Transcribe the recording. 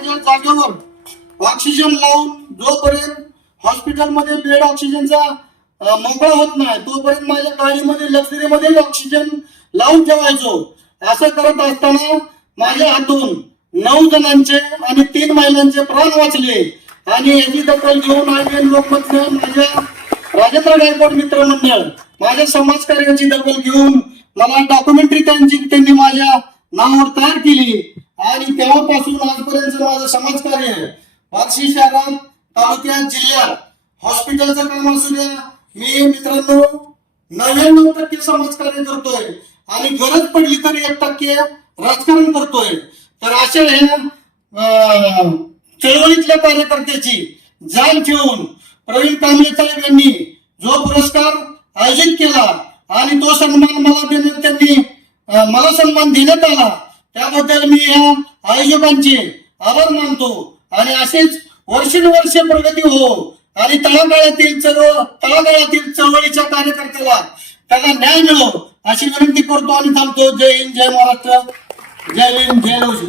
Oxygen जागेवर oxygen लावून जोपर्यंत हॉस्पिटलमध्ये बेड ऑक्सिजनचा मोकळा होत नाही तोपर्यंत माझ्या गाडीमध्ये लक्झरीमध्ये ऑक्सिजन लावून ठेवायचो. असं करत असताना माझ्या हातून नऊ जणांचे आणि तीन महिलांचे प्राण वाचले. आणि याची दखल घेऊन आय एन माझ्या राजेंद्र गायकवाड मित्रमंडळ माझ्या समाजकार्याची दखल घेऊन मला डॉक्युमेंटरी त्यांची त्यांनी माझ्या नावावर तयार केली. आणि तेव्हापासून आजपर्यंत माझं समाजकार्य बार्शी शहरात तालुक्यात जिल्ह्यात हॉस्पिटलचं काम असू द्या. मी मित्रांनो नव्याण्णव टक्के समाजकार्य करतोय. आणि गरज पडली तर एक टक्के राजकारण करतोय. तर अशा ह्या चळवळीतल्या कार्यकर्त्याची जाण ठेवून प्रवीण कांबळे साहेब यांनी जो पुरस्कार आयोजित केला आणि तो सन्मान मला देण्यात त्यांनी मला सन्मान देण्यात आला त्याबद्दल मी या आयोजकांचे आभार मानतो. आणि असेच वर्षानुवर्ष प्रगती हो आणि तळागाळातील सर्व तळागाळातील चळवळीच्या कार्यकर्त्याला त्याला न्याय मिळो अशी विनंती करतो आणि थांबतो. जय हिंद जय महाराष्ट्र. जय हिंद जय रोजी